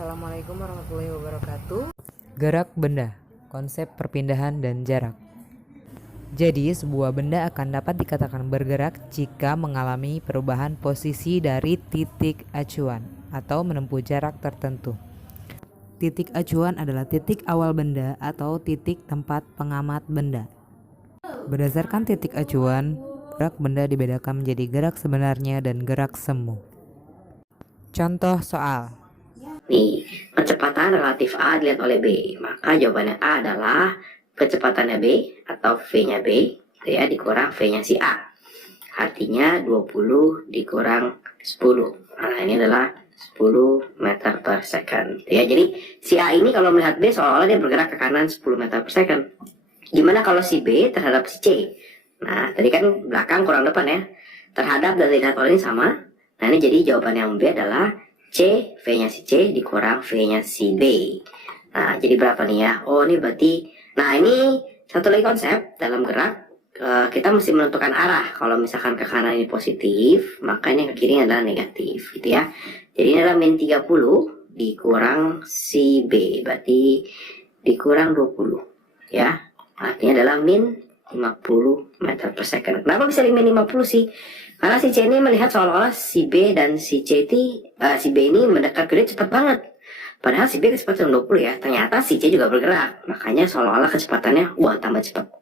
Assalamualaikum warahmatullahi wabarakatuh. Gerak benda, konsep perpindahan dan jarak. Jadi, sebuah benda akan dapat dikatakan bergerak jika mengalami perubahan posisi dari titik acuan atau menempuh jarak tertentu. Titik acuan adalah titik awal benda atau titik tempat pengamat benda. Berdasarkan titik acuan, gerak benda dibedakan menjadi gerak sebenarnya dan gerak semu. Contoh soal. Nih, kecepatan relatif A dilihat oleh B. Maka jawabannya A adalah kecepatannya B atau V-nya B ya, dikurang V-nya si A. Artinya 20 dikurang 10. Nah, ini adalah 10 meter per second. Ya, jadi si A ini kalau melihat B seolah-olah dia bergerak ke kanan 10 meter per second. Gimana kalau si B terhadap si C? Nah, tadi kan belakang kurang depan ya. Terhadap dan dilihat oleh ini sama. Nah, ini jadi jawaban yang B adalah C, V-nya si C dikurang V-nya si B. Nah, jadi berapa nih ya? Oh, ini berarti, nah ini satu lagi konsep dalam gerak, kita mesti menentukan arah. Kalau misalkan ke kanan ini positif, maka ini ke kiri adalah negatif, gitu ya. Jadi ini adalah min 30 dikurang si B, berarti dikurang 20, ya. Artinya adalah min 50 meter per second. Kenapa bisa min 50 sih? Karena si C ini melihat seolah-olah si B dan si C ini, si B ini mendekat ke dia cepat banget. Padahal si B kecepatan 20 ya. Ternyata si C juga bergerak. Makanya seolah-olah kecepatannya, wah tambah cepat.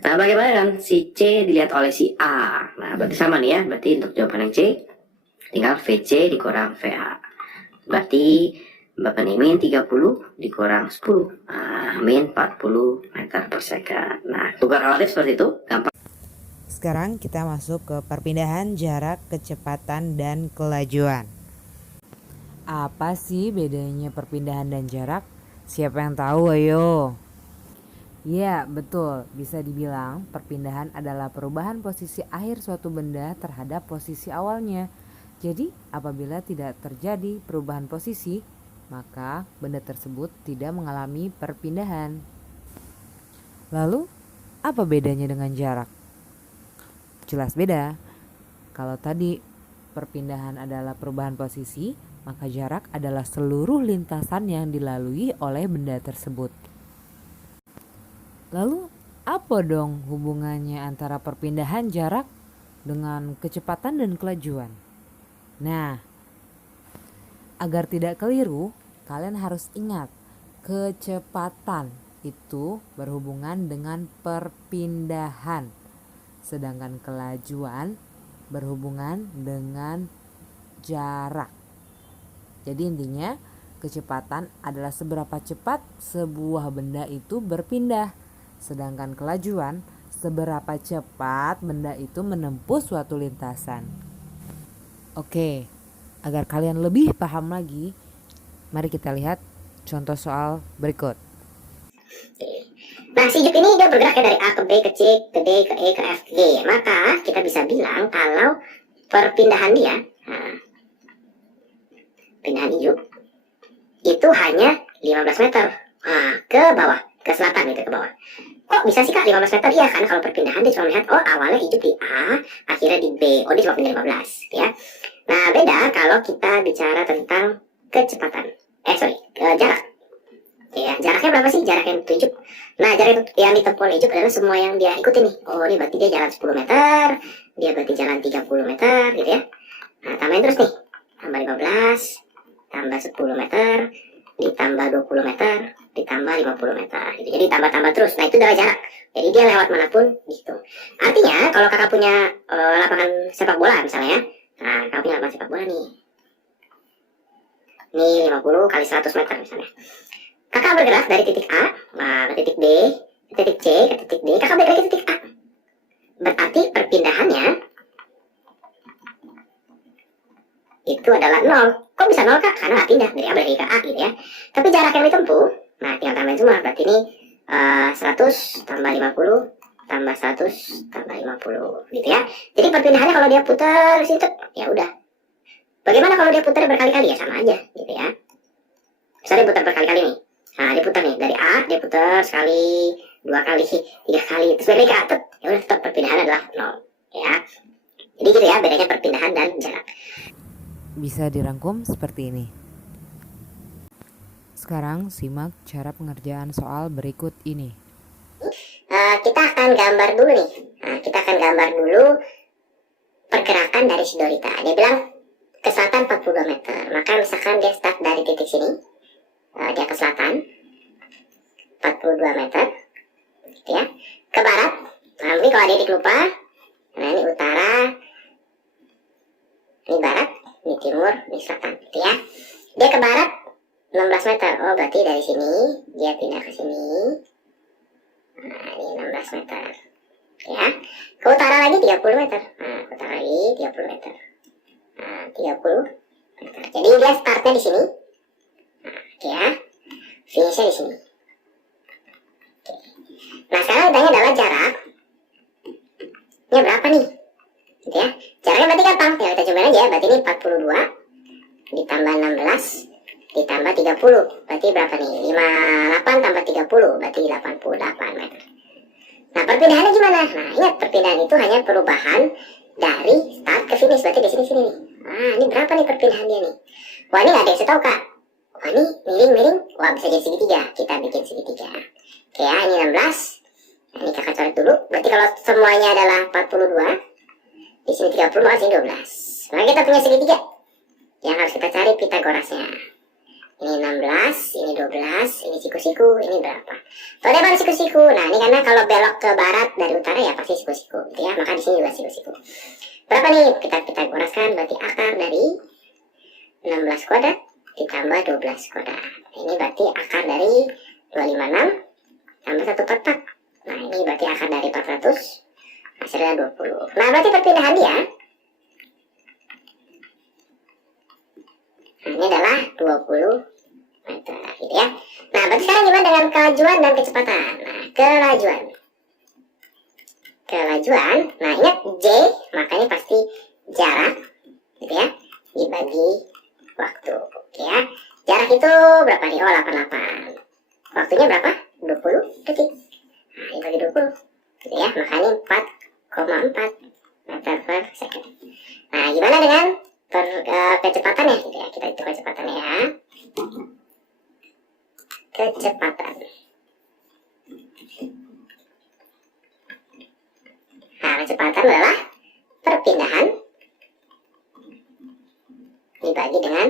Nah, bagaimana kan si C dilihat oleh si A? Nah, berarti sama nih ya. Berarti untuk jawaban yang C, tinggal VC dikurang VA. Berarti Bapak nih min 30 dikurang 10. Nah, min 40 meter per second. Nah, tukar relatif seperti itu. Gampang. Sekarang kita masuk ke perpindahan jarak, kecepatan, dan kelajuan. Apa sih bedanya perpindahan dan jarak? Siapa yang tahu, ayo? Ya, betul. Bisa dibilang perpindahan adalah perubahan posisi akhir suatu benda terhadap posisi awalnya. Jadi, apabila tidak terjadi perubahan posisi, maka benda tersebut tidak mengalami perpindahan. Lalu, apa bedanya dengan jarak? Jelas beda. Kalau tadi perpindahan adalah perubahan posisi, maka jarak adalah seluruh lintasan yang dilalui oleh benda tersebut. Lalu apa dong hubungannya antara perpindahan jarak dengan kecepatan dan kelajuan? Nah, agar tidak keliru, kalian harus ingat kecepatan itu berhubungan dengan perpindahan. Sedangkan kelajuan berhubungan dengan jarak. Jadi intinya kecepatan adalah seberapa cepat sebuah benda itu berpindah. Sedangkan kelajuan seberapa cepat benda itu menempuh suatu lintasan. Oke, agar kalian lebih paham lagi, mari kita lihat contoh soal berikut. Nah, si Juk ini dia bergerak dari A ke B, ke C, ke D, ke E, ke F, ke G. Maka kita bisa bilang kalau perpindahan dia, pindahan Juk, itu hanya 15 meter ke bawah, ke selatan itu ke bawah. Kok bisa sih Kak 15 meter? Iya, karena kalau perpindahan dia cuma melihat, oh awalnya Ijuk di A, akhirnya di B. Oh, dia cuma pindah 15, ya. Nah, beda kalau kita bicara tentang kecepatan. Jarak. Ya, jaraknya berapa sih? Jarak yang ditunjuk. Nah, jarak yang ditempuh oleh Ijuk adalah semua yang dia ikuti nih. Oh, ini berarti dia jalan 10 meter, dia berarti jalan 30 meter, gitu ya. Nah, tambahin terus nih. Tambah 15, tambah 10 meter, ditambah 20 meter, ditambah 50 meter. Gitu. Jadi tambah-tambah terus. Nah, itu adalah jarak. Jadi dia lewat manapun gitu. Artinya, kalau kakak punya lapangan sepak bola misalnya, nah, kakak punya lapangan sepak bola nih. Ini 50 kali 100 meter misalnya. Kakak bergerak dari titik A ke titik B, ke titik C, ke titik D. Kakak bergerak ke titik A. Berarti perpindahannya itu adalah 0. Kok bisa 0 Kak? Karena nggak pindah dari A balik ke A gitu ya. Tapi jarak yang ditempuh, nah tinggal tambahin semua. Berarti ini 100 tambah 50 tambah 100 tambah 50 gitu ya. Jadi perpindahannya kalau dia putar situ, ya udah. Bagaimana kalau dia putar berkali-kali? Ya sama aja gitu ya. Misalnya putar berkali-kali nih. Nah, dia putar nih dari A, dia putar sekali, 2 kali, 3 kali, terus balik ke A, ya udah tetap perpindahan adalah 0, ya. Jadi gitu ya bedanya perpindahan dan jarak. Bisa dirangkum seperti ini. Sekarang simak cara pengerjaan soal berikut ini. Kita akan gambar dulu nih. Kita akan gambar dulu pergerakan dari si Dorita. Dia bilang ke selatan 42 meter. Maka misalkan dia start dari titik sini, dia ke selatan 42 meter, gitu ya. Ke barat, mungkin kalau adik lupa, nah ini utara, ini barat, ini timur, ini selatan, gitu ya. Dia ke barat 16 meter. Oh, berarti dari sini dia pindah ke sini. Nah, ini 16 meter. Ya. Ke utara lagi 30 meter. Nah, ke utara lagi 30 meter. Nah, 30 meter. Jadi dia startnya di sini. Nah, ya. Finishnya di sini. Oke. Nah, sekarang ditanya adalah jarak. Ini berapa nih? Gitu ya. Jaraknya berarti gampang. Ya, kita cobain aja. Berarti ini 42 ditambah 16 ditambah 30. Berarti berapa nih? 58 tambah 30. Berarti 88 meter. Nah, perpindahannya gimana? Nah, ingat perpindahan itu hanya perubahan dari start ke finish. Berarti di sini nih. Nah, ini berapa nih perpindahannya nih? Wah, ini nggak ada yang saya tahu, Kak. Wah, ini miring-miring. Wah, bisa jadi segitiga. Kita bikin segitiga. Oke ya, ini 16. Nah, ini kakak coret dulu. Berarti kalau semuanya adalah 42, di sini 30, maka sini 12. Maka kita punya segitiga. Yang harus kita cari Pitagorasnya. Ini 16, ini 12, ini siku-siku, ini berapa? Kalau dia baru siku-siku, nah ini karena kalau belok ke barat dari utara ya pasti siku-siku, gitu ya. Maka di sini juga siku-siku. Berapa nih? Kita goraskan, berarti akar dari 16 kuadrat ditambah 12 kuadrat. Ini berarti akar dari 256 tambah 144. Nah, ini berarti akar dari 400, hasilnya 20. Nah, berarti perpindahan dia, nah, ini adalah 20 meter, gitu ya. Nah, berarti sekarang gimana dengan kelajuan dan kecepatan? Nah, kelajuan, nah ingat J, makanya pasti jarak, gitu ya, dibagi waktu, oke ya. Jarak itu berapa nih? Oh, 88. Waktunya berapa? 20 detik. Nah, dibagi 20, gitu ya, makanya 4,4 meter per second. Nah, gimana dengan kecepatannya, gitu ya. Kita hitung kecepatannya ya. Kecepatan. Nah, kecepatan adalah perpindahan dibagi dengan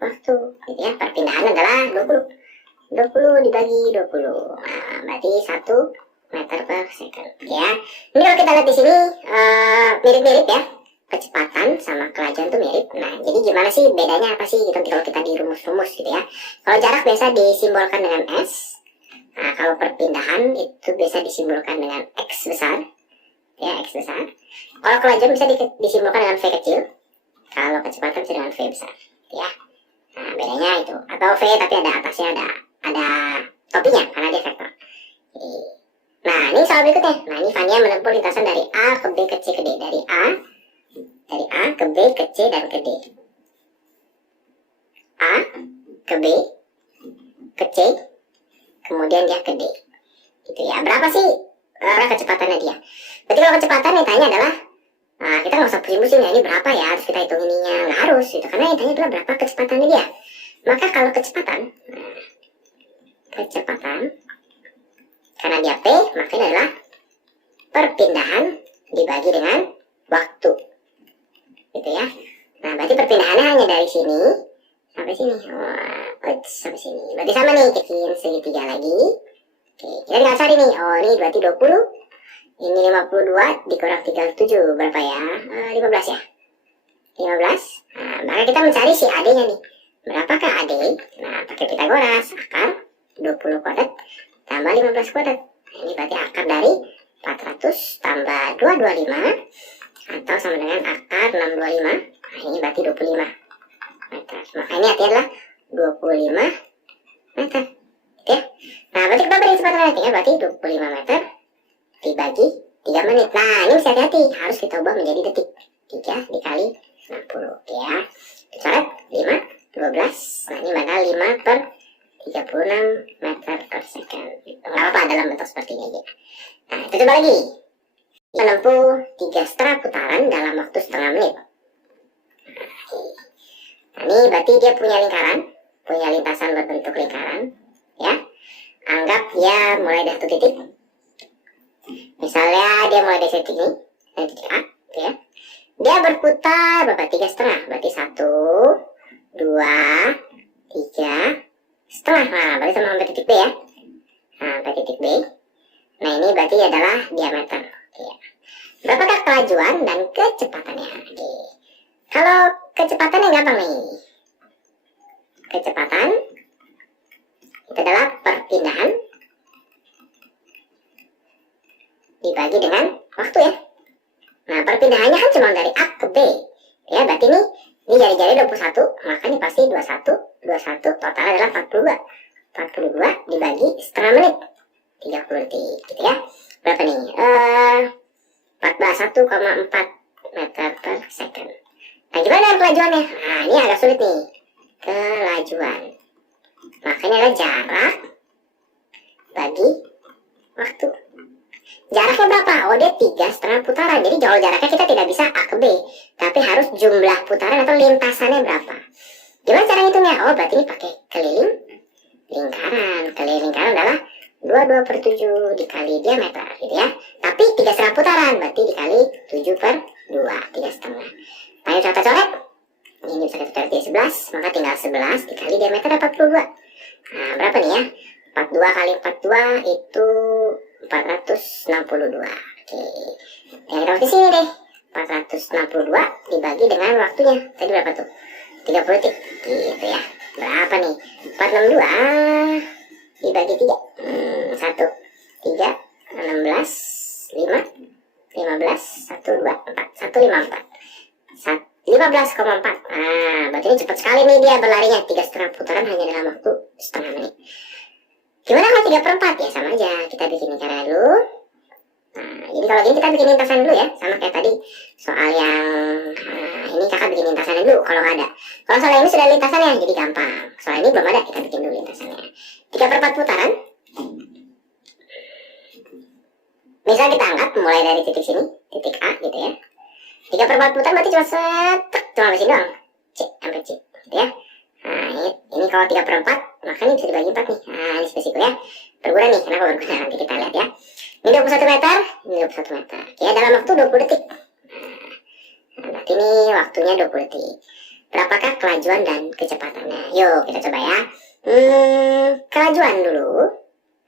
waktu, gitu ya. Perpindahan adalah 20 dibagi 20. Nah, berarti 1 meter per second, ya. Ini kalau kita lihat di sini mirip-mirip ya. Kecepatan sama kelajuan tuh mirip. Nah, jadi gimana sih bedanya, apa sih gitu kalau kita di rumus-rumus, gitu ya. Kalau jarak biasa disimbolkan dengan S. Nah, kalau perpindahan itu biasa disimbolkan dengan X besar. Ya, X besar. Kalau kelajuan bisa disimbolkan dengan V kecil. Kalau kecepatan bisa dengan V besar, ya. Nah, bedanya itu. Atau V tapi ada atasnya, ada topinya karena dia vektor. Nah, ini soal berikutnya. Nah, ini Fania menempuh lintasan dari A ke B ke C ke D. Dari A ke B ke C dan ke D. A ke B ke C, kemudian dia ke D. Gitu ya. Berapa sih kecepatannya dia? Berarti kalau kecepatan yang tanya adalah, nah, kita nggak usah pusing-pusing ya, ini berapa ya, harus kita hitung ininya. Nggak harus gitu, karena yang tanya adalah berapa kecepatannya dia. Maka kalau kecepatan, karena dia P, makanya adalah perpindahan dibagi dengan waktu, gitu ya. Nah, berarti perpindahannya hanya dari sini sampai sini. Sampai sini. Berarti sama nih, bikin segitiga lagi. Oke, kita tinggal cari nih. Oh, ini berarti 20. Ini 52 dikurang 37 berapa ya? 15 ya. 15. Nah, maka kita mencari si AD-nya nih. Berapakah AD? Nah, pakai Pitagoras, akar 20 kuadrat tambah 15 kuadrat. Nah, ini berarti akar dari 400 tambah 225 atau sama dengan akar 625. Nah, ini berarti 25 meter. Maka ini artinya adalah 25 meter. Oke. Nah, berarti kita beri kecepatan ratingnya berarti 25 meter dibagi 3 menit. Nah, ini mesti hati-hati, harus kita ubah menjadi detik. 3 dikali 60, ya. Coret 5, 12. Nah, ini bakal 5 per 36 meter per second. Nggak apa-apa dalam bentuk seperti ini. Nah, kita coba lagi. Menempuh 3,5 putaran dalam waktu setengah menit. Nah, ini berarti dia punya lingkaran, punya 5 lintasan berbentuk lingkaran, ya. Anggap dia mulai dari satu titik. Misalnya dia mulai dari titik ini, dari titik A, ya. Dia berputar berapa? 3,5. Berarti 1, 2, 3,5. Nah, berarti sama sampai titik B ya. Nah, sampai titik B. Nah, ini berarti adalah diameter. Ya. Berapakah kelajuan dan kecepatannya? Oke. Kalau kecepatannya gampang nih. Kecepatan itu adalah perpindahan dibagi dengan waktu ya. Nah, perpindahannya kan cuma dari A ke B. Ya, berarti ini jari-jari 21, makanya pasti 21 total adalah 42. 42 dibagi setengah menit. 30 detik gitu ya. Berapa nih? 1,4 meter per second. Nah, gimana dengan kelajuannya? Nah, ini agak sulit nih. Kelajuan. Makanya adalah jarak bagi waktu. Jaraknya berapa? Oh, dia 3,5 putaran. Jadi kalau jaraknya kita tidak bisa A ke B, tapi harus jumlah putaran atau lintasannya berapa. Gimana cara hitungnya? Oh, berarti ini pakai keliling lingkaran. Keliling lingkaran adalah 22/7 dikali diameter gitu ya. Tapi 3,5 putaran, berarti dikali 7/2, 3,5. Ayo contoh coret. Ini bisa kita coret di 11, maka tinggal 11 dikali diameter 42. Nah, berapa nih ya? 42 kali 42 itu 462. Oke. Yang kita di sini deh. 462 dibagi dengan waktunya. Tadi berapa tuh? 30 detik. Gitu ya. Berapa nih? 462 dibagi 3. 1, 3, 16, 5, 15, 1, 2, 4. 154. 15,4. Nah, berarti ini cepat sekali nih dia berlarinya. 3,5 putaran hanya dalam waktu setengah menit. Gimana kalau 3/4? Ya sama aja. Kita bikin lingkaran dulu. Nah, jadi kalau gini kita bikin lintasan dulu ya. Sama kayak tadi soal yang ini kakak bikin lintasannya dulu kalau nggak ada. Kalau soal ini sudah lintasannya jadi gampang. Soal ini belum ada, kita bikin dulu lintasannya. 3/4 putaran. Misal kita anggap mulai dari titik sini, titik A gitu ya. 3/4 putaran berarti cuma setek, cuma mesin doang. C sampai C gitu ya. Nah, ini kalau 3/4, maka ini bisa dibagi 4 nih. Nah, ini spesiku ya. Berguna nih, kenapa berguna? Nanti kita lihat ya. Ini 21 meter, ini 21 meter. Ya, dalam waktu 20 detik. Nah, berarti ini waktunya 20 detik. Berapakah kelajuan dan kecepatannya? Yuk, kita coba ya. Kelajuan dulu.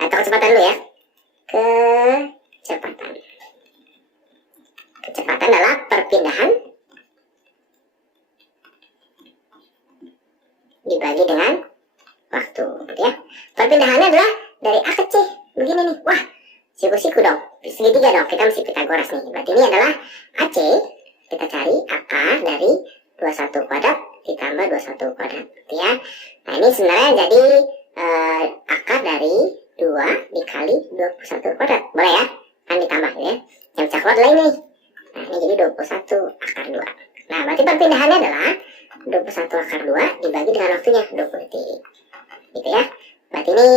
Atau kecepatan dulu ya. Kecepatan. Kecepatan adalah perpindahan dibagi dengan waktu, gitu ya. Perpindahannya adalah dari A ke C, begini nih. Wah, siku-siku dong, segitiga dong. Kita mesti Pitagoras nih. Berarti ini adalah AC. Kita cari akar dari 21 kuadrat ditambah 21 kuadrat, gitu ya. Nah, ini sebenarnya jadi akar dari 2 dikali 21 kuadrat. Boleh ya? Kan ditambah gitu ya. Yang bisa keluar adalah ini. Nah, ini jadi 21 akar 2. Nah, berarti perpindahannya adalah 21 akar 2 dibagi dengan waktunya 20 detik. Gitu ya. Berarti ini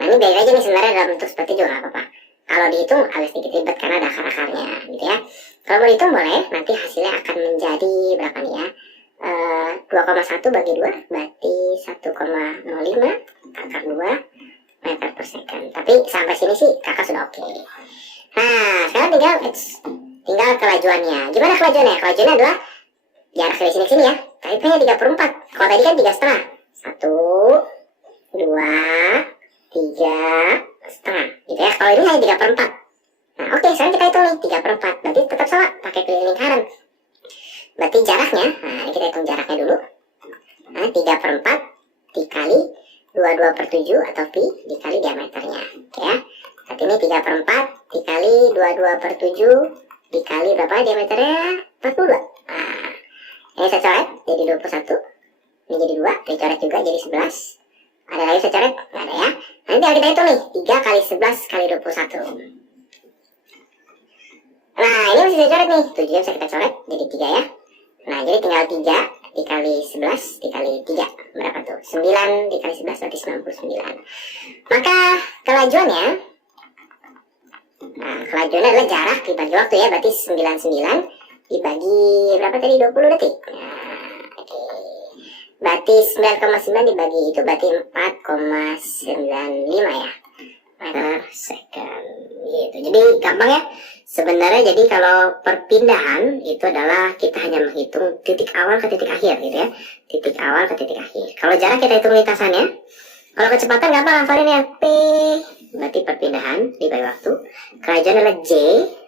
nah ini biarin aja nih sebenarnya dalam bentuk seperti itu nggak apa-apa. Kalau dihitung agak sedikit ribet karena ada akar-akarnya gitu ya. Kalau mau dihitung boleh, nanti hasilnya akan menjadi berapa nih ya? 2,1 bagi 2 berarti 1,05 akar 2 meter per second. Tapi sampai sini sih kakak sudah oke. Nah, sekarang tinggal kelajuannya. Gimana kelajuannya? Kelajuannya adalah jarak dari sini ke sini ya. Tapi hanya 3/4. Kalau tadi kan 3,5. 1, 2, 3,5. Gitu ya. Kalau ini hanya 3/4. Nah, oke, sekarang kita hitung nih 3/4. Berarti tetap sama, pakai keliling lingkaran. Berarti jaraknya, nah ini kita hitung jaraknya dulu. Nah, 3/4 dikali 22/7 atau pi dikali diameternya. Oke ya. Berarti ini 3/4 dikali 22/7 dikali berapa diameternya? 42. Nah, ini saya coret jadi 21. Ini jadi 2, saya coret juga jadi 11. Ada lagi saya coret? Nggak ada ya. Nanti kita hitung nih, 3 kali 11 kali 21. Nah, ini masih saya coret nih, 7 bisa kita coret jadi 3 ya. Nah, jadi tinggal 3 dikali 11 dikali 3. Berapa tuh? 9 dikali 11 berarti 99. Maka kelajuannya, nah, kelajuannya adalah jarak dibagi waktu ya, berarti 99 dibagi berapa tadi? 20 detik. Nah, oke. Berarti berarti 9,9 dibagi itu berarti 4,95 ya meter second gitu. Jadi gampang ya sebenarnya. Jadi kalau perpindahan itu adalah kita hanya menghitung titik awal ke titik akhir gitu ya, titik awal ke titik akhir. Kalau jarak kita hitung lintasannya. Kalau kecepatan gampang hafalin ya, P berarti perpindahan dibagi waktu, kelajuan adalah J,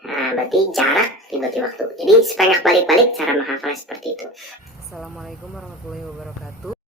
nah berarti jarak dibagi waktu. Jadi supaya nggak balik-balik cara menghafalnya seperti itu. Assalamualaikum warahmatullahi wabarakatuh.